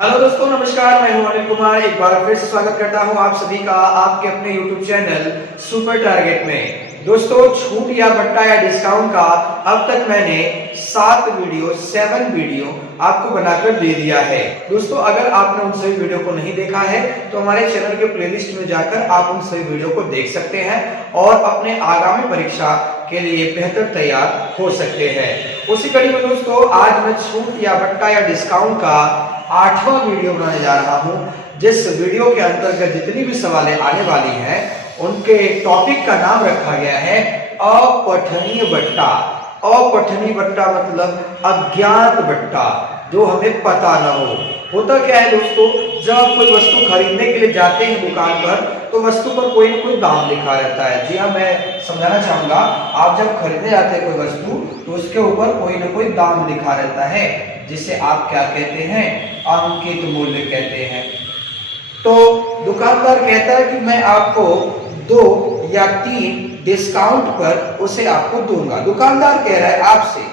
Hello दोस्तों, नमस्कार। मैं हूं अनिल कुमार। एक बार फिर से स्वागत करता हूं आप सभी का आपके अपने YouTube चैनल सुपर टारगेट में। दोस्तों, छूट या बट्टा या डिस्काउंट का अब तक मैंने 7 वीडियो आपको बनाकर दे दिया है। दोस्तों, अगर आपने उन सभी वीडियो को नहीं देखा है तो हमारे चैनल के प्लेलिस्ट में जाकर आप उन सभी वीडियो को देख सकते हैं और अपने आगामी परीक्षा के लिए बेहतर तैयार हो सकते हैं। उसी कड़ी में दोस्तों, आज मैं छूट या बट्टा या डिस्काउंट का 8वां वीडियो बनाने जा रहा हूं, जिस वीडियो के अंतर्गत जितनी भी सवालें आने वाली हैं उनके टॉपिक का नाम रखा गया है अपठनीय बट्टा। अपठनीय बट्टा मतलब अज्ञात बट्टा, जो हमें पता न हो। होता क्या है दोस्तों, जब आप कोई वस्तु खरीदने के लिए जाते हैं दुकान पर तो वस्तु पर कोई न कोई दाम लिखा रहता है। जी हाँ, मैं समझाना चाहूंगा, आप जब खरीदने जाते हैं कोई वस्तु तो उसके ऊपर कोई न कोई दाम लिखा रहता है, जिसे आप क्या कहते हैं, अंकित मूल्य कहते हैं। तो दुकानदार कहता है कि मैं आपको 2 या 3 डिस्काउंट पर उसे आपको दूंगा। दुकानदार कह रहा है आपसे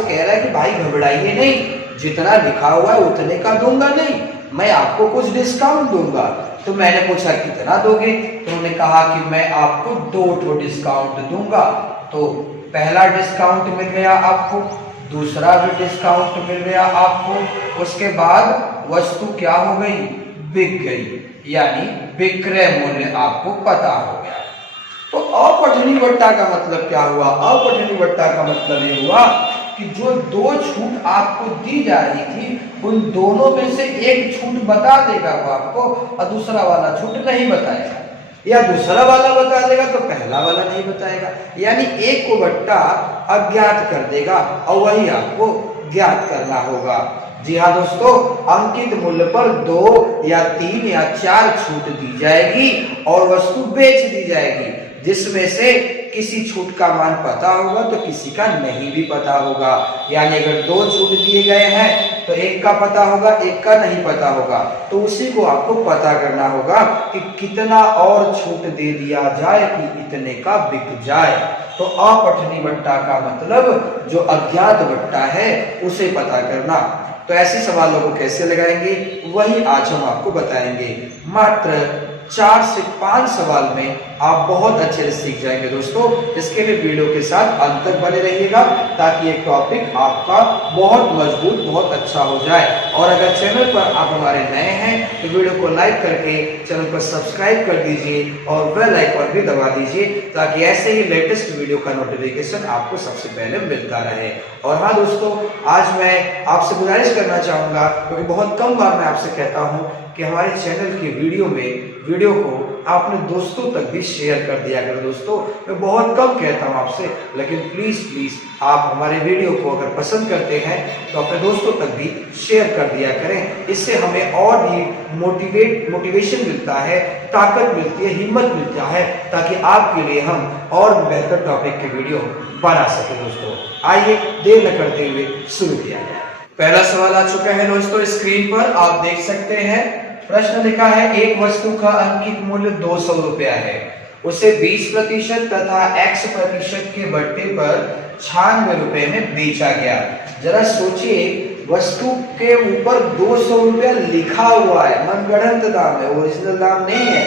कह रहा है कि भाई घबराइए नहीं, जितना लिखा हुआ है उतने का दूंगा नहीं, मैं आपको कुछ डिस्काउंट दूंगा। तो मैंने पूछा कितना दोगे, तो उन्होंने कहा कि मैं आपको 2 डिस्काउंट दूंगा। तो पहला डिस्काउंट मिल गया आपको, दूसरा भी डिस्काउंट मिल गया आपको, उसके बाद वस्तु क्या हो गई, बिक गई, यानी विक्रय मूल्य आपको पता हो गया। तो अपठनीय बट्टा का मतलब क्या हुआ? अपठनीय बट्टा का मतलब ये हुआ कि जो 2 छूट आपको दी जा रही थी उन दोनों में से एक छूट बता देगा वो आपको और दूसरा वाला छूट नहीं बताएगा, या दूसरा वाला बता देगा तो पहला वाला नहीं बताएगा, यानी एक को बट्टा अज्ञात कर देगा और वही आपको ज्ञात करना होगा। जी हाँ दोस्तों, अंकित मूल्य पर 2 या 3 या 4 छूट दी जाएगी और वस्तु बेच दी जाएगी, जिसमें से किसी छूट का मान पता होगा तो किसी का नहीं भी पता होगा। यानी अगर 2 छूट दिए गए हैं तो एक का पता होगा, एक का नहीं पता होगा, तो उसी को आपको पता करना होगा कि कितना और छूट दे दिया जाए कि इतने का बिक जाए। तो अपठनीय बट्टा का मतलब जो अज्ञात बट्टा है उसे पता करना। तो ऐसे सवालों को कैसे लगाएंगे वही आज हम आपको बताएंगे। मात्र 4 से 5 सवाल में आप बहुत अच्छे से सीख जाएंगे दोस्तों। इसके लिए वीडियो के साथ अंत तक बने रहिएगा ताकि एक टॉपिक आपका बहुत मजबूत, बहुत अच्छा हो जाए। और अगर चैनल पर आप हमारे नए हैं तो वीडियो को लाइक करके चैनल को सब्सक्राइब कर दीजिए और बेल आइकन भी दबा दीजिए, ताकि ऐसे ही लेटेस्ट वीडियो का नोटिफिकेशन आपको सबसे पहले मिलता रहे। और हाँ दोस्तों, आज मैं आपसे गुजारिश करना चाहूंगा, क्योंकि बहुत कम बार मैं आपसे कहता हूँ कि हमारे चैनल के वीडियो को अपने दोस्तों तक भी शेयर कर दिया करें। दोस्तों, मैं बहुत कम कहता हूं आपसे, लेकिन प्लीज आप हमारे वीडियो को अगर पसंद करते हैं तो अपने दोस्तों तक भी शेयर कर दिया करें। इससे हमें और भी मोटिवेशन मिलता है, ताकत मिलती है, हिम्मत मिलता है, ताकि आपके लिए हम और बेहतर टॉपिक के वीडियो बना सके। दोस्तों, आइए देर न करते हुए शुरू किया जाए। पहला सवाल आ चुका है दोस्तों, स्क्रीन पर आप देख सकते हैं। प्रश्न लिखा है, एक वस्तु का अंकित मूल्य 200 रुपया है, उसे 20% तथा x% के बट्टे पर 96 रुपए में बेचा गया। जरा सोचिए, वस्तु के ऊपर 200 रुपया लिखा हुआ है, मनगढ़ंत दाम है, ओरिजिनल दाम नहीं है।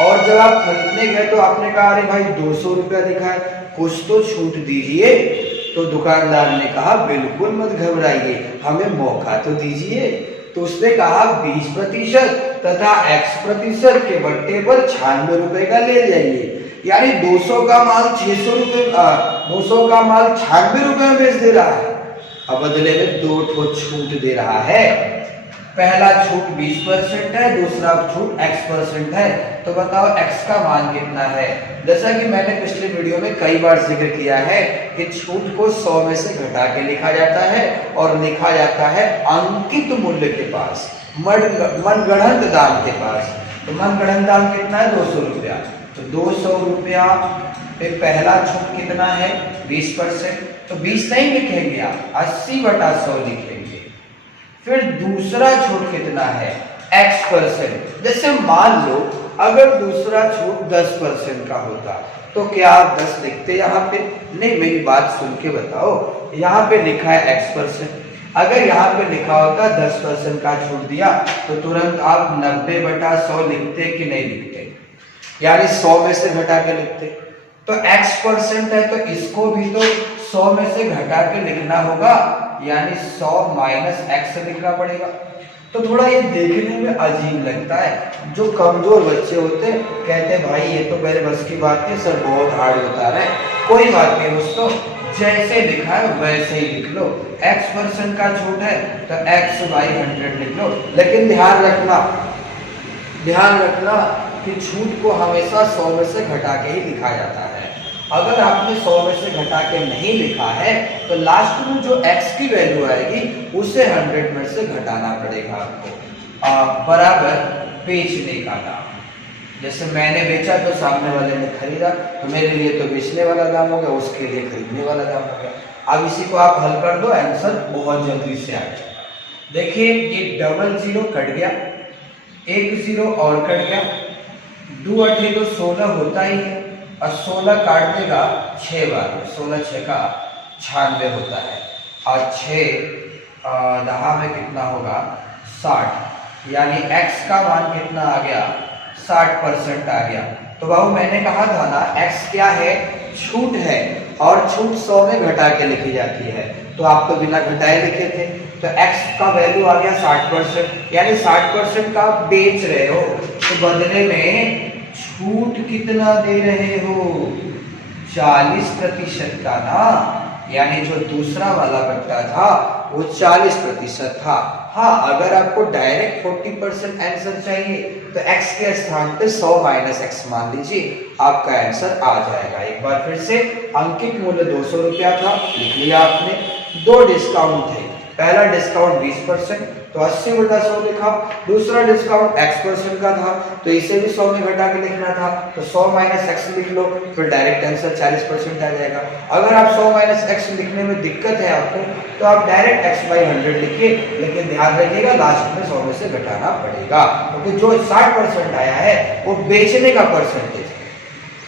और जब आप खरीदने गए तो आपने कहा अरे भाई 200 रुपया लिखा है, कुछ तो छूट दीजिए। तो दुकानदार ने कहा बिल्कुल मत घबराइए, हमें मौका तो दीजिए। तो उसने कहा 20% तथा x% के बट्टे पर 96 रुपए का ले जाइए, यानी 200 का माल 600 रुपए, 200 का माल 96 रुपए में बेच दे रहा है। अब बदले में 2 छूट दे रहा है। पहला छूट 20% है, दूसरा छूट x% है। तो बताओ x का मान कितना है? जैसा कि मैंने पिछले वीडियो में कई बार जिक्र किया है कि छूट को 100 में से घटा के लिखा जाता है और लिखा जाता है अंकित मूल्य के पास, मनगढ़ंत दाम के पास। तो मनगढ़ंत दाम कितना है? 200 रुपया। तो 200 रुपया पे पहला छूट कितना है? 20%। तो 20 नहीं लिखेंगे आप, 80/100 लिखेंगे। फिर दूसरा छूट कितना है? x%। जैसे मान लो अगर दूसरा छूट 10% का होता तो क्या आप 10 लिखते यहाँ पे? नहीं, मेरी बात सुन के बताओ। यहाँ पे लिखा है x%, अगर यहाँ पे लिखा होता 10% का छूट दिया तो तुरंत आप 90/100 लिखते कि नहीं लिखते, यानी 100 में से घटा के लिखते। तो x% है तो इसको भी तो 100 में से घटा के लिखना होगा, यानी 100 माइनस x लिखना पड़ेगा। तो थोड़ा ये देखने में अजीब लगता है। जो कमजोर बच्चे होते कहते भाई ये तो मेरे बस की बात नहीं सर, बहुत हार्ड होता है। कोई बात नहीं दोस्तों, जैसे लिखा है वैसे ही लिख लो। x% का छूट है तो x/100 लिख लो, लेकिन ध्यान रखना कि छूट को हमेशा 100 में से घटा के ही लिखा जाता है। अगर आपने 100 में से घटा के नहीं लिखा है तो लास्ट में जो x की वैल्यू आएगी उसे 100 में से घटाना पड़ेगा आपको। बराबर बेचने का दाम, जैसे मैंने बेचा तो सामने वाले ने खरीदा, तो मेरे लिए तो बेचने वाला दाम हो गया, उसके लिए खरीदने वाला दाम हो गया। अब इसी को आप हल कर दो, आंसर बहुत जल्दी से आ जाएगा। देखिए ये 00 कट गया, 1 0 और कट गया, 2 8 तो 16 होता ही है, और 16 काट देगा 6 बार, 16 6 का 96 होता है, और 6 10 में कितना होगा 60, यानी x का मान कितना आ गया 60% आ गया। तो बाबू मैंने कहा था ना x क्या है, छूट है, और छूट 100 में घटा के लिखी जाती है, तो आप तो बिना घटाए लिखे थे। तो x का वैल्यू आ गया 60%, यानी 60% का आप बेच रहे हो, तो बदले में छूट कितना दे रहे हो 40% का ना, यानी जो दूसरा वाला बट्टा था वो 40% था। हाँ, अगर आपको डायरेक्ट 40% आंसर चाहिए तो x के स्थान पे 100 माइनस x मान लीजिए, आपका आंसर आ जाएगा। एक बार फिर से, अंकित मूल्य 200 रुपया था, लिख लिया आपने। 2 डिस्काउंट थे, पहला डिस्काउंट 20% तो 80/100 लिखा, दूसरा डिस्काउंट x% का था तो इसे भी 100 में घटा के लिखना था, तो 100 माइनस x लिख लो, फिर डायरेक्ट आंसर 40% आ जाएगा। अगर आप 100 माइनस x लिखने में दिक्कत है आपको तो आप डायरेक्ट x/100 लिखिए, लेकिन ध्यान रखिएगा लास्ट में 100 में से घटाना पड़ेगा, क्योंकि जो 60% आया है वो बेचने का परसेंटेज है,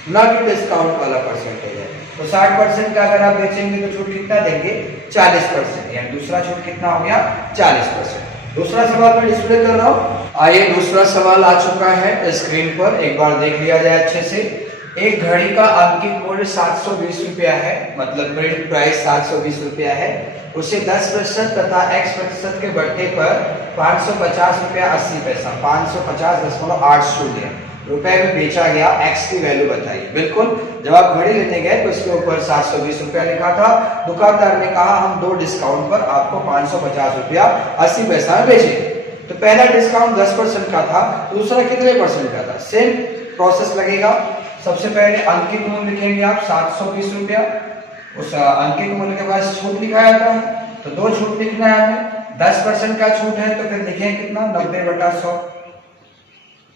ना कि डिस्काउंट वाला परसेंटेज है। तो 60% का अगर आप बेचेंगे तो छूट कितना देंगे 40%, यानी दूसरा छूट कितना हो गया 40%। दूसरा सवाल मैं डिस्प्ले कर रहा हूँ। आइए दूसरा सवाल आ चुका है स्क्रीन पर, एक बार देख लिया जाए अच्छे से। एक घड़ी का अंकित मूल्य 720 रुपया है, मतलब क्रेडिट प्राइस 720 रुपया है, उसे 10% तथा x% के बट्टे पर 550 रुपया 80 पैसा 550.80 रुपए में बेचा गया। x की वैल्यू बताइए। बिल्कुल, जब आप घड़ी लेने गए तो इसके ऊपर 720 रुपया लिखा था, दुकानदार ने कहा हम 2 डिस्काउंट पर आपको 550 रुपया 80 पैसा में बेचे। तो पहला डिस्काउंट 10% का था, दूसरा कितने % का था, सेम प्रोसेस लगेगा। सबसे पहले अंकित मूल्य लिखेंगे आप 720 रुपया, उस अंकित मूल्य के पास छूट लिखा जाता है, तो 2 छूट लिखना है हमें। 10% का छूट है तो फिर लिखें कितना 90/100।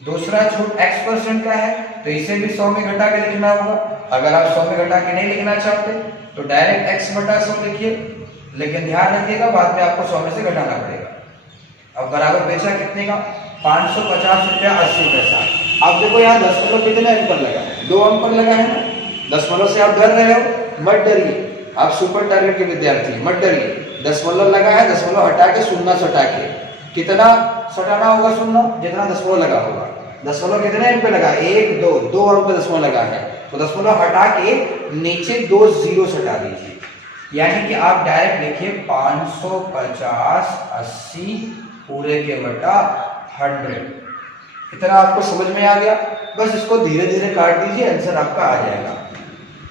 दूसरा छूट x% का है तो इसे भी 100 में घटा के लिखना होगा। अगर आप 100 में घटा के नहीं लिखना चाहते तो डायरेक्ट x/100 लिखिए, लेकिन ध्यान रखिएगा बाद में आपको 100 में से घटाना पड़ेगा। अब बराबर बेचा कितने का 550 रुपया 80 पैसा। अब देखो यहाँ दशमलव कितने अंक पर लगा है, 2 अंक पर लगा है ना। दशमलव से आप डर रहे हो, मत डरिए, आप सुपर टारगेट के विद्यार्थी, मत डरिए। दशमलव लगा है, दशमलव हटा के शून्य सटा के, कितना सटाना होगा शून्य, जितना दशमलव लगा होगा। दशमलव कितने अंक पे लगा, 1 2 अंक पे दशमलव लगा है, तो दशमलव हटा के नीचे 2 0 सटा दीजिए, यानी कि आप डायरेक्ट लिखिए 550 80 पूरे के बटा 100। इतना आपको समझ में आ गया। बस इसको धीरे धीरे काट दीजिए, आंसर आपका आ जाएगा।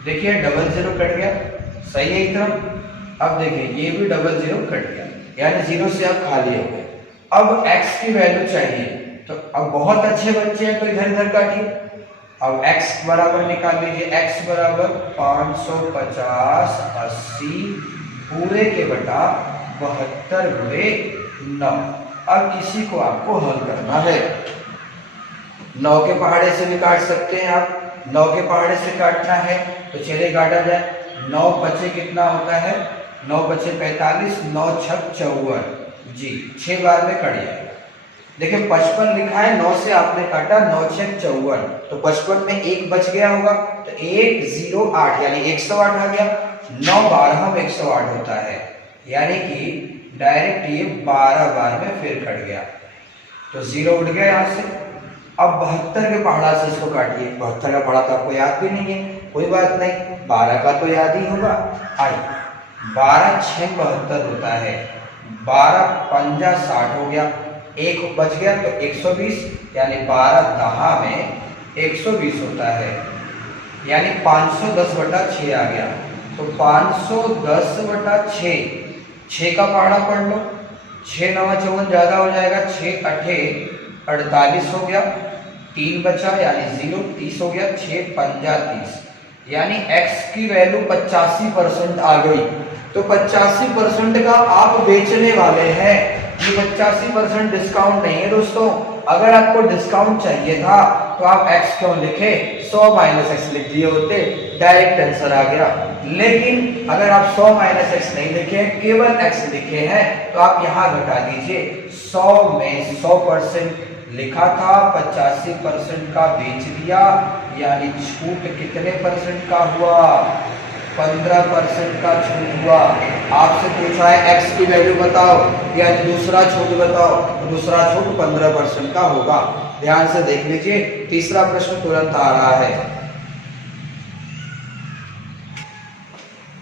देखिए 00 कट गया, सही है इतना। अब देखिए ये भी 00 कट गया, यानी 0 से आप खाली हो गए। अब x की वैल्यू चाहिए, तो अब बहुत अच्छे बच्चे हैं तो इधर इधर काटिए। अब x बराबर निकाल लीजिए, x बराबर 550 80 पूरे के बटा 72/9। अब इसी को आपको हल करना है। 9 के पहाड़े से भी काट सकते हैं आप, 9 के पहाड़े से काटना है तो चलिए काटा जाए। 9 बचे कितना होता है, 9 बचे 45, 9 छक 54 जी, 6 बार में कट जाएगा। देखिए 55 लिखा है, 9 से आपने काटा, 9 छक 54, तो 55 में 1 बच गया होगा, तो 108 यानी 108 आ गया। 9 12 में 108 होता है, यानी कि डायरेक्ट ये 12 बार में फिर कट गया, तो 0 उठ गया यहाँ से। अब 72 के पहाड़ा से इसको काटिए। 72 का पहाड़ा तो आपको याद भी नहीं है, कोई बात नहीं, 12 का तो याद ही होगा। आई 12 6 72 होता है, 12 पंजा 60 हो गया, एक बच गया तो 120, यानी 12 दहा में 120 होता है, यानी 510/6 आ गया। तो 510/6, 6 का पहाड़ा पढ़ लो, 6 9 54 ज्यादा हो जाएगा, 6 8 48 हो गया, 3 बचा यानी 0 30 हो गया, 6 पंजा 30, यानी x की वैल्यू 85% आ गई। तो 85% का आप बेचने वाले हैं, ये 85% डिस्काउंट नहीं है दोस्तों। अगर आपको डिस्काउंट चाहिए था तो आप x क्यों लिखे, 100 - x लिख दिए होते, डायरेक्ट आंसर आ गया। लेकिन अगर आप 100 - x नहीं लिखे, केवल x लिखे हैं, तो आप यहाँ घटा दीजिए। 100 में 100% लिखा था, 85% का बेच दिया, यानी छूट कितने परसेंट का हुआ, 15% का छूट हुआ। आपसे पूछा है x की वैल्यू बताओ, यानी दूसरा छूट बताओ, तो दूसरा छूट 15% का होगा। ध्यान से देख लीजिए, तीसरा प्रश्न तुरंत आ रहा है।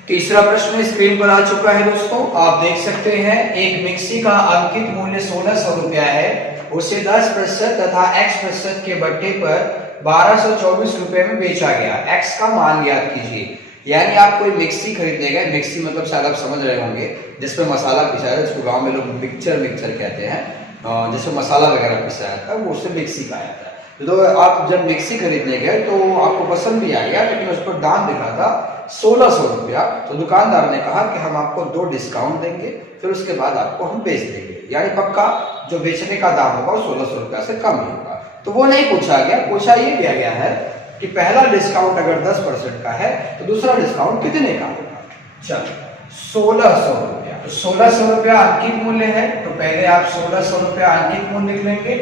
तीसरा प्रश्न स्क्रीन पर आ चुका है दोस्तों, आप देख सकते हैं। एक मिक्सी का अंकित मूल्य 1600 रुपया है, उसे 10% तथा x% के बट्टे पर 1224 रुपए में बेचा गया। x का मान ज्ञात कीजिए। यानी आप कोई मिक्सी खरीदने गए, मिक्सी मतलब शायद आप समझ रहे होंगे जिसमें मसाला पिसाया, जिसको गांव में लोग मिक्सचर कहते हैं, जिसमें मसाला वगैरह पिसाया था, वो उससे मिक्सी कहा जाता है। तो आप जब मिक्सी खरीदने गए तो आपको पसंद भी आ गया, लेकिन उस पर दाम लिखा था 1600 रुपया। तो दुकानदार ने कहा कि हम आपको 2 डिस्काउंट देंगे, फिर उसके बाद आपको हम बेच देंगे, यानी पक्का जो बेचने का दाम होगा वो 1600 रुपया से कम ही होगा। तो वो नहीं पूछा गया, पूछा ये दिया गया है कि पहला डिस्काउंट अगर 10% का है तो दूसरा डिस्काउंट कितने का होगा। चलो 1600 रुपया, तो 1600 रुपया अंकित मूल्य है, तो पहले आप 1600 रुपया अंकित मूल्य लिख लेंगे।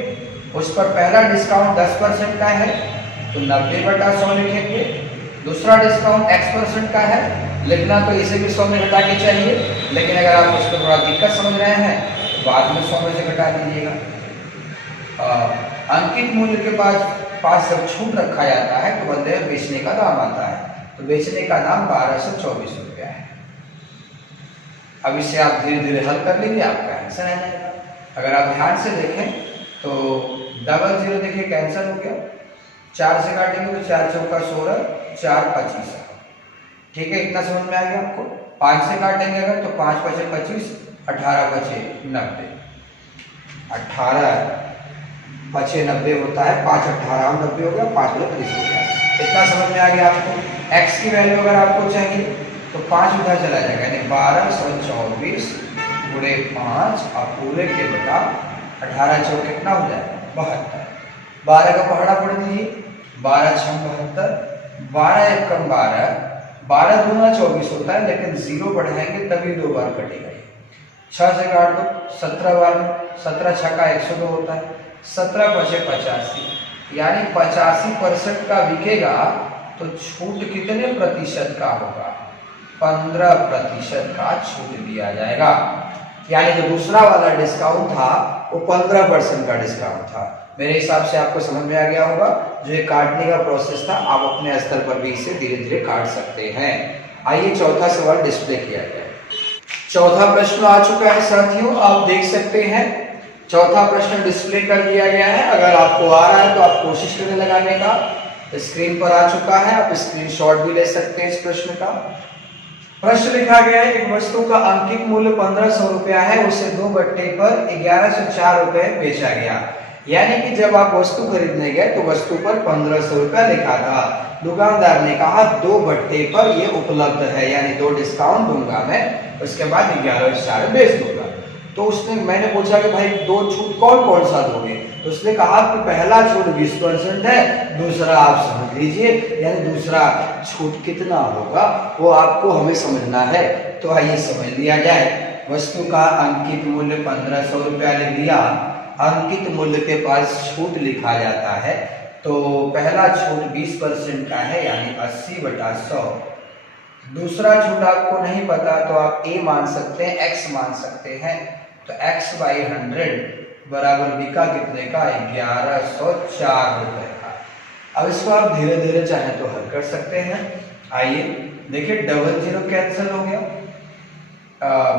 उस पर पहला डिस्काउंट 10% का है, तो 90/100 लिखेंगे। दूसरा डिस्काउंट x% का है, लिखना तो इसे भी 100 में घटा के चाहिए, लेकिन अगर आप उसको थोड़ा दिक्कत समझ रहे हैं तो बाद में 100 में से घटा दीजिएगा। अंकित मूल्य के पास जब छूट रखा जाता है तो बदले में बेचने का दाम आता है, तो बेचने का दाम 1224 रुपया है। अब इसे आप धीरे धीरे हल कर लीजिए, आपका आंसर आ जाएगा। अगर आप ध्यान से देखें तो 00 देखिए कैंसिल हो गया, 4 से काटेंगे तो 4 चौका 16, 4 25, ठीक है, इतना समझ में आ गया आपको। 5 से काटेंगे अगर तो 5 × 5 = 25, 18 × 5 = 90, 18 × 5 = 90 होता है, 5 18 90 हो गया, 5 × 25 हो गया। इतना समझ में आ गया आपको। x की वैल्यू अगर आपको चाहिए तो 5 उधर चला जाएगा, यानी 1224 × 5 और पूरे के बटा 18 चौक कितना हो जाएगा, 72। 12 का पहाड़ा पढ़ दीजिए, 12 × 6 = 72, 12 × 1 = 12, 12 दूना 24 होता है, लेकिन 0 बढ़ाएंगे तभी 2 बार कटेगा। 6 से काट दो 17 बार में, 17 × 6 = 102 होता है, 17 × 5 = 85, यानी 85% का बिकेगा तो छूट कितने प्रतिशत का होगा, 15% का छूट दिया जाएगा। यानी जो दूसरा वाला डिस्काउंट था वो 15% का डिस्काउंट था। मेरे हिसाब से आपको समझ में आ गया होगा। जो ये काटने का प्रोसेस था, आप अपने स्तर पर भी इसे धीरे धीरे काट सकते हैं। आइए चौथा सवाल डिस्प्ले किया गया। चौथा प्रश्न आ चुका है साथियों, आप देख सकते हैं। चौथा प्रश्न डिस्प्ले कर दिया गया है। अगर आपको आ रहा है तो आप कोशिश करें लगाने का। स्क्रीन पर आ चुका है, आप स्क्रीनशॉट भी ले सकते हैं इस प्रश्न का। प्रश्न लिखा गया है, एक वस्तु का अंकित मूल्य 1500 रुपया है, उसे 2 बट्टे पर 1104 रुपए बेचा गया। यानी कि जब आप वस्तु खरीदने गए तो वस्तु पर 1500 रुपया लिखा था। दुकानदार ने कहा 2 बट्टे पर ये उपलब्ध है, यानी 2 डिस्काउंट दूंगा मैं, उसके बाद 1104 बेच दूंगा। तो मैंने पूछा कि भाई 2 छूट कौन कौन सा दोगे, तो उसने कहा कि पहला छूट 20% है, दूसरा आप समझ लीजिए, यानी दूसरा छूट कितना होगा वो आपको हमें समझना है। तो आइए समझ लिया जाए। वस्तु का अंकित मूल्य 1500 रुपया लिख दिया। अंकित मूल्य के पास छूट लिखा जाता है, तो पहला छूट 20% का है, यानी 80/100, दूसरा छूट आपको नहीं पता तो आप a मान सकते हैं, x मान सकते हैं। तो x बाई 100 बराबर बिका कितने का? 1104 रुपए का। अब इसको आप धीरे धीरे चाहे तो हल कर सकते हैं। आइए देखिए, डबल जीरो कैंसिल हो गया,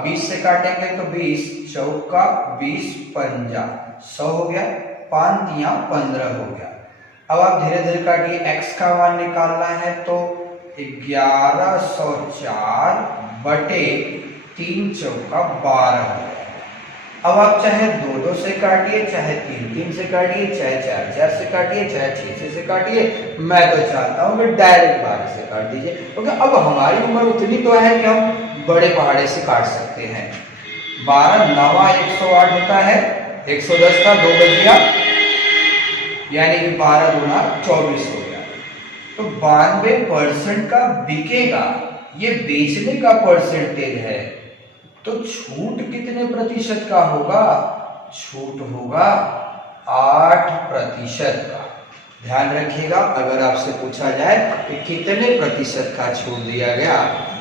20 से काटेंगे तो 20 चौका 20 पंजा 100 हो गया, 5 तिया 15 हो गया। अब आप धीरे धीरे काटिए, x का मान निकालना है तो 1104 बटे 3 चौका 12 हो गया। अब आप चाहे 2 से काटिए, चाहे 3 से काटिए, चाहे 4 से काटिए, चाहे 6 से काटिए। मैं तो चाहता हूं कि डायरेक्ट 12 से काट दीजिए, क्योंकि अब हमारी उम्र उतनी तो है कि हम बड़े पहाड़े से काट सकते हैं। 12 9 108 होता है, 110 का 2 बच गया, यानी कि 12 दूना 24 हो गया। तो 92% का बिकेगा, ये बेचने का परसेंटेज है। तो छूट कितने प्रतिशत का होगा? छूट होगा 8% का। ध्यान रखिएगा, अगर आपसे पूछा जाए कि कितने प्रतिशत का छूट दिया गया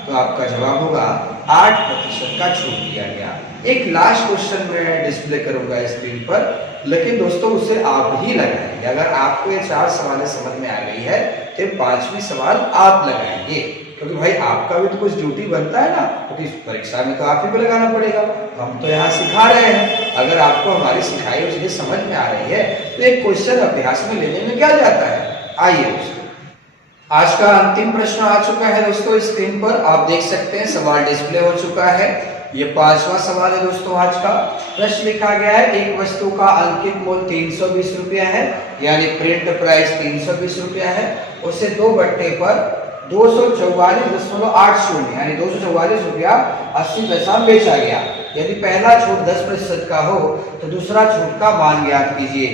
तो आपका जवाब होगा 8% का छूट दिया गया। एक लास्ट क्वेश्चन मैं डिस्प्ले करूंगा स्क्रीन पर, लेकिन दोस्तों उसे आप ही लगाएंगे। अगर आपको ये 4 सवालें समझ में आ गई है तो 5वीं सवाल आप लगाएंगे, क्योंकि भाई आपका भी तो कुछ ड्यूटी बनता है ना, क्योंकि परीक्षा में तो आप ही को लगाना पड़ेगा। हम तो यहाँ सिखा रहे हैं, अगर आपको हमारी सिखाई हुई चीजें समझ में आ रही है तो एक क्वेश्चन अभ्यास में लेने में क्या जाता है। आइए दोस्तों, आज का अंतिम प्रश्न आ चुका है दोस्तों, स्क्रीन पर आप देख सकते हैं, सवाल डिस्प्ले हो चुका है। ये 5वां सवाल है दोस्तों आज का। प्रश्न लिखा गया है, एक वस्तु का अंकित मूल्य 320 रुपया है, यानी प्रिंट प्राइस 320 रुपया है। उसे 2 बट्टे पर 244.80 यानी 244 रुपया 80 पैसा बेचा गया। यदि पहला छूट 10% का हो तो दूसरा छूट का मान ज्ञात कीजिए।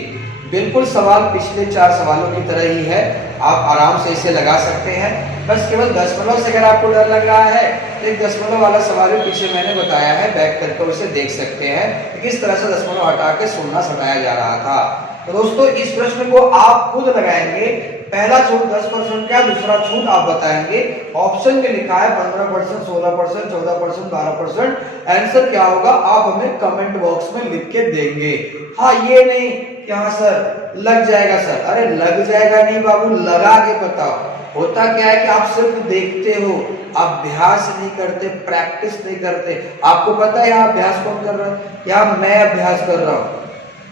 बिल्कुल सवाल पिछले 4 सवालों की तरह ही है, आप आराम से इसे लगा सकते हैं। बस केवल दशमलव से अगर आपको डर लग रहा है तो एक दशमलव वाला सवाल भी पीछे मैंने बताया है, बैक करके उसे देख सकते हैं कि किस तरह से दशमलव हटा के शून्य सटाया जा रहा था। तो दोस्तों इस प्रश्न को आप खुद लगाएंगे। पहला छूट 10% का, दूसरा छूट आप बताएंगे। ऑप्शन में लिखा है 15%, 16%, 14%, 12%। आंसर क्या होगा आप हमें कमेंट बॉक्स में लिख के देंगे। हाँ, ये नहीं कि हाँ सर लग जाएगा सर, अरे लग जाएगा नहीं बाबू, लगा के बताओ। होता क्या है कि आप सिर्फ देखते हो, अभ्यास नहीं करते, प्रैक्टिस नहीं करते। आपको पता है यहाँ अभ्यास कौन कर रहा है? यहाँ मैं अभ्यास कर रहा हूँ,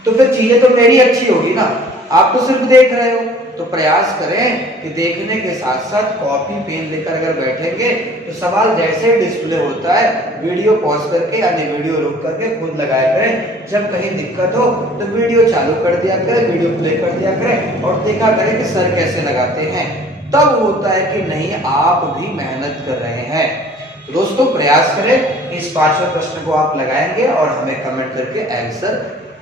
तो फिर चीजें तो मेरी अच्छी होगी ना। आप तो सिर्फ देख रहे हो, तो प्रयास करें कि देखने के साथ साथ कॉपी पेन लेकर अगर बैठेंगे तो सवाल जैसे डिस्प्ले होता है वीडियो पॉज करके यानी वीडियो रोक करके खुद लगाया करें। जब कहीं दिक्कत हो तो वीडियो चालू कर दिया करें, वीडियो प्ले कर दिया करें और देखा करें कि सर कैसे लगाते हैं। तब होता है कि नहीं, आप भी मेहनत कर रहे हैं। तो दोस्तों प्रयास करें, इस 5वें प्रश्न को आप लगाएंगे और हमें कमेंट करके आंसर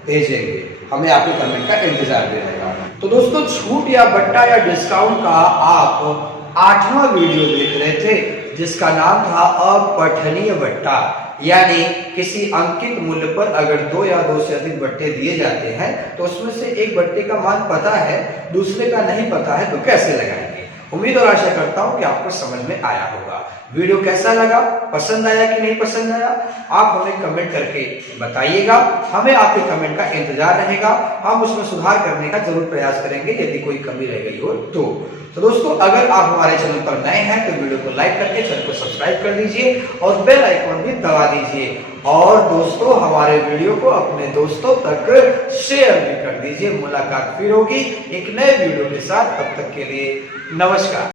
भेजेंगे। हमें आपके कमेंट का इंतजार भी रहेगा। तो दोस्तों छूट या बट्टा या डिस्काउंट का आप 8वां वीडियो देख रहे थे, जिसका नाम था अपठनीय बट्टा। यानी किसी अंकित मूल्य पर अगर 2 या 2 से अधिक बट्टे दिए जाते हैं तो उसमें से एक बट्टे का मान पता है, दूसरे का नहीं पता है, तो कैसे लगाएंगे। उम्मीद और आशा करता हूं कि आपको समझ में आया होगा। वीडियो कैसा लगा, पसंद आया कि नहीं पसंद आया, आप हमें कमेंट करके बताइएगा। हमें आपके कमेंट का इंतजार रहेगा, हम उसमें सुधार करने का जरूर प्रयास करेंगे यदि कोई कमी रह गई हो तो दोस्तों अगर आप हमारे चैनल पर नए हैं तो वीडियो को लाइक करके चैनल को सब्सक्राइब कर दीजिए और बेल आइकन भी दबा दीजिए। और दोस्तों हमारे वीडियो को अपने दोस्तों तक शेयर भी कर दीजिए। मुलाकात फिर होगी एक नए वीडियो के साथ, तब तक के लिए नमस्कार।